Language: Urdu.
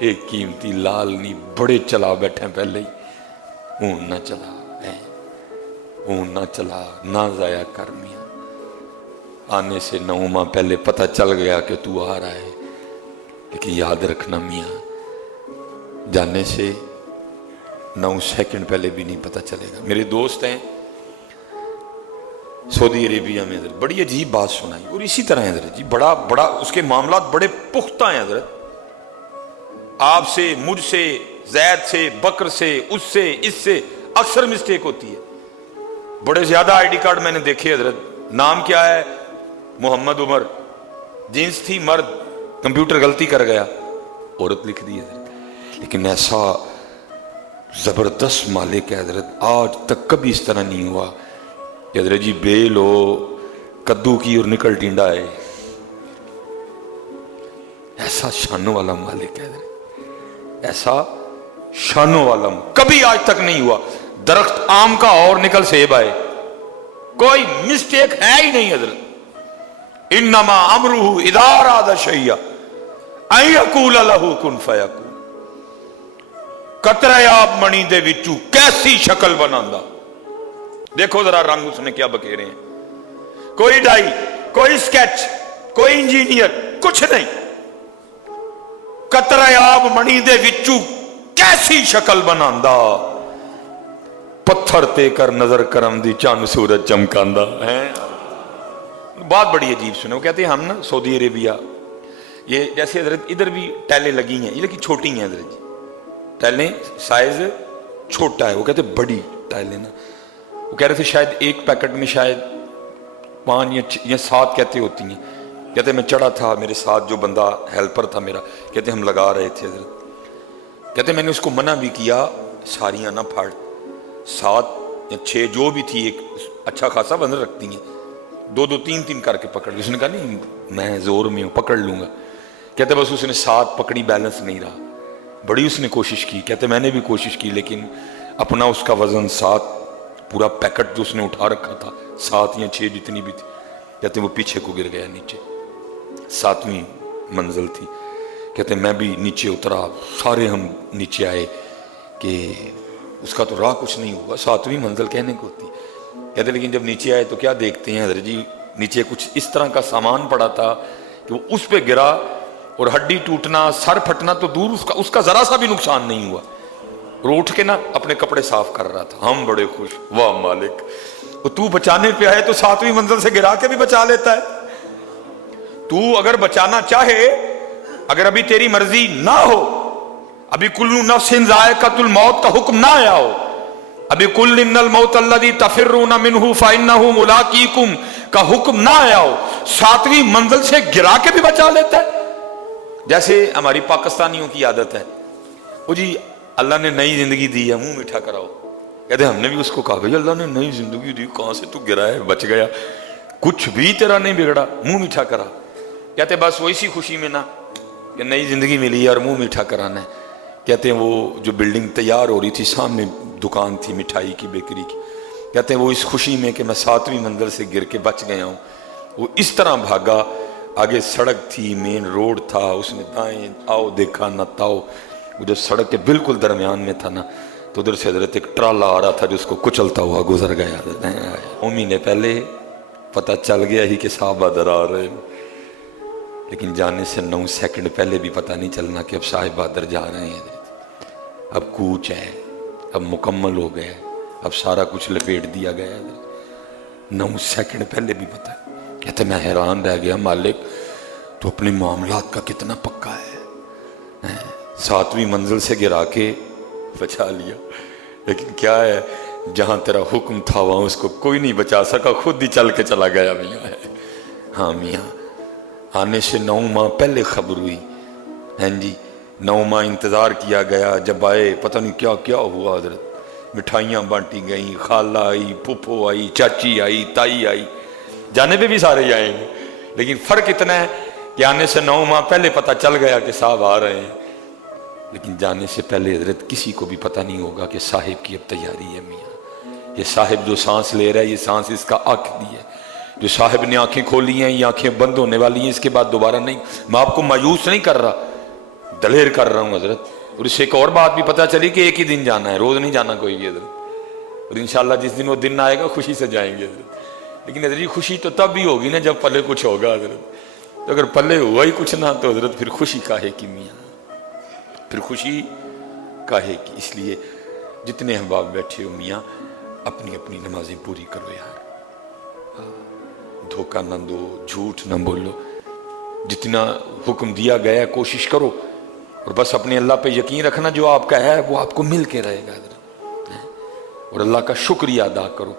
ایک قیمتی لال نہیں بڑے چلا بیٹھے پہلے ہی. اون نہ چلا اون نہ چلا نہ ضائع کر میاں. آنے سے 9 ماہ پہلے پتہ چل گیا کہ تو آ رہا ہے، لیکن یاد رکھنا میاں جانے سے 9 سیکنڈ پہلے بھی نہیں پتہ چلے گا. میرے دوست ہیں سعودی عربیہ میں حضرت، بڑی عجیب بات سنائی. اور اسی طرح حضرت جی بڑا اس کے معاملات بڑے پختہ ہیں حضرت. آپ سے، مجھ سے، زید سے، بکر سے، اس سے اکثر مسٹیک ہوتی ہے. بڑے زیادہ آئی ڈی کارڈ میں نے دیکھے حضرت. نام کیا ہے؟ محمد عمر. جنس تھی مرد، کمپیوٹر غلطی کر گیا عورت لکھ دی حضرت. لیکن ایسا زبردست مالک ہے حضرت، آج تک کبھی اس طرح نہیں ہوا کہ حضرت جی بیل ہو کدو کی اور نکل ٹینڈا ہے. ایسا شانوں والا مالک ہے حضرت، ایسا شانوں والا کبھی آج تک نہیں ہوا. درخت آم کا اور نکل سیب آئے، کوئی مسٹیک ہے ہی نہیں حضرت. انما امرہ اذا اراد شیئا ان یقول لہ کن فیکون. قطرہ آب منی دے وچوں کیسی شکل بناندا. دیکھو ذرا رنگ اس نے کیا بکھیرے ہیں. کوئی ڈائی، کوئی سکیچ، کوئی انجینئر، کچھ نہیں. قطرہ آب منی دے وچوں کیسی شکل بناندا. پتھر تے کر نظر کرم دی چاند سورج چمکاندا ہے. بات بڑی عجیب سنے. وہ کہتے ہیں ہم نا سعودی عربیہ، یہ جیسے حضرت ادھر بھی ٹیلیں لگی ہیں، یہ لیکن چھوٹی ہیں حضرت جی. ٹیلیں سائز چھوٹا ہے، وہ کہتے ہیں بڑی ٹیلیں نا. وہ کہہ رہے تھے شاید ایک پیکٹ میں شاید 5 یا 7 کہتے ہوتی ہیں. کہتے میں چڑھا تھا، میرے ساتھ جو بندہ ہیلپر تھا میرا، کہتے ہم لگا رہے تھے حضرت. کہتے میں نے اس کو منع بھی کیا ساریاں نہ پھاڑ. 7 یا 6 جو بھی تھی، ایک اچھا خاصا وزن رکھتی ہیں، 2 3 کر کے پکڑ لی. اس نے کہا نہیں میں زور میں ہوں پکڑ لوں گا. کہتے بس اس نے 7 پکڑی، بیلنس نہیں رہا. بڑی اس نے کوشش کی. کہتے میں نے بھی کوشش کی، لیکن اپنا اس کا وزن 7 پورا پیکٹ جو اس نے اٹھا رکھا تھا 7 یا 6 جتنی بھی تھی، کہتے وہ پیچھے کو گر گیا نیچے. 7ویں منزل تھی. کہتے میں بھی نیچے اترا، سارے ہم نیچے آئے کہ اس کا تو راہ کچھ نہیں ہوگا، 7ویں منزل کہنے کو ہوتی. کہتے لیکن جب نیچے آئے تو کیا دیکھتے ہیں حضرت جی، نیچے کچھ اس طرح کا سامان پڑا تھا کہ وہ اس پہ گرا اور ہڈی ٹوٹنا، سر پھٹنا تو دور، اس کا ذرا سا بھی نقصان نہیں ہوا. اور اٹھ کے نا اپنے کپڑے صاف کر رہا تھا. ہم بڑے خوش، واہ مالک، وہ تو بچانے پہ آئے تو 7ویں منزل سے گرا کے بھی بچا لیتا ہے. تو اگر بچانا چاہے، اگر ابھی تیری مرضی نہ ہو، ابھی کل نفس ذائقۃ الموت کا حکم نہ آیا ہو، ابھی کل ان الموت الذی تفرون منہ فانہ ملاقیکم کا حکم نہ آیا ہو، 7ویں منزل سے گرا کے بھی بچا لیتا ہے. جیسے ہماری پاکستانیوں کی عادت ہے، وہ جی اللہ نے نئی زندگی دی ہے، منہ میٹھا کراؤ. کہتے ہم نے بھی اس کو کہا بھائی اللہ نے نئی زندگی دی، کہاں سے تو گرا ہے بچ گیا، کچھ بھی تیرا نہیں بگڑا، منہ میٹھا کرا. کہتے بس وہ اسی خوشی میں نا کہ نئی زندگی ملی ہے اور منہ میٹھا کرانا ہے. کہتے ہیں وہ جو بلڈنگ تیار ہو رہی تھی، سامنے دکان تھی مٹھائی کی، بیکری کی. کہتے ہیں وہ اس خوشی میں کہ میں 7ویں منزل سے گر کے بچ گیا ہوں، وہ اس طرح بھاگا. آگے سڑک تھی، مین روڈ تھا، اس نے دائیں آؤ دیکھا نہ تاؤ. وہ جب سڑک کے بالکل درمیان میں تھا نا، تو ادھر سے حضرت ایک ٹرالا آ رہا تھا جو اس کو کچلتا ہوا گزر گیا. مہینے پہلے پتہ چل گیا ہی کہ صحابہ در آ رہے ہیں، لیکن جانے سے 9 سیکنڈ پہلے بھی پتہ نہیں چلنا کہ اب صاحبہ در جا رہے ہیں. اب کوچ ہے، اب مکمل ہو گیا، اب سارا کچھ لپیٹ دیا گیا. 9 سیکنڈ پہلے بھی پتہ. کہتے میں حیران رہ گیا، مالک تو اپنے معاملات کا کتنا پکا ہے. 7ویں منزل سے گرا کے بچا لیا، لیکن کیا ہے جہاں تیرا حکم تھا وہاں اس کو کوئی نہیں بچا سکا، خود ہی چل کے چلا گیا میاں ہے. ہاں میاں آنے سے 9 ماہ پہلے خبر ہوئی. ہیں جی 9 ماہ انتظار کیا گیا. جب آئے پتہ نہیں کیا کیا ہوا حضرت. مٹھائیاں بانٹی گئیں، خالہ آئی، پھپھو آئی، چاچی آئی، تائی آئی. جانے پہ بھی سارے ہی آئیں گے، لیکن فرق اتنا ہے کہ آنے سے 9 ماہ پہلے پتہ چل گیا کہ صاحب آ رہے ہیں، لیکن جانے سے پہلے حضرت کسی کو بھی پتہ نہیں ہوگا کہ صاحب کی اب تیاری ہے. میاں یہ صاحب جو سانس لے رہا ہے، یہ سانس اس کا آخری ہے. جو صاحب نے آنکھیں کھولی ہیں، یہ آنکھیں بند ہونے والی ہیں، اس کے بعد دوبارہ نہیں. میں آپ کو مایوس نہیں کر رہا، دلیر کر رہا ہوں حضرت. اور اس سے ایک اور بات بھی پتہ چلی کہ ایک ہی دن جانا ہے, روز نہیں جانا کوئی بھی حضرت. اور انشاءاللہ جس دن وہ دن آئے گا خوشی سے جائیں گے حضرت. لیکن حضرت خوشی تو تب بھی ہوگی نا جب پلے کچھ ہوگا حضرت. تو اگر پلے ہوا ہی کچھ نہ تو حضرت پھر خوشی کاہے کی میاں, پھر خوشی کاہے کی. اس لیے جتنے احباب بیٹھے ہو میاں اپنی اپنی نمازیں پوری کرو یار, دھوکہ نہ دو, جھوٹ نہ بولو. جتنا حکم دیا گیا ہے کوشش کرو, اور بس اپنے اللہ پہ یقین رکھنا جو آپ کا ہے وہ آپ کو مل کے رہے گا حضرت. اور اللہ کا شکریہ ادا کرو.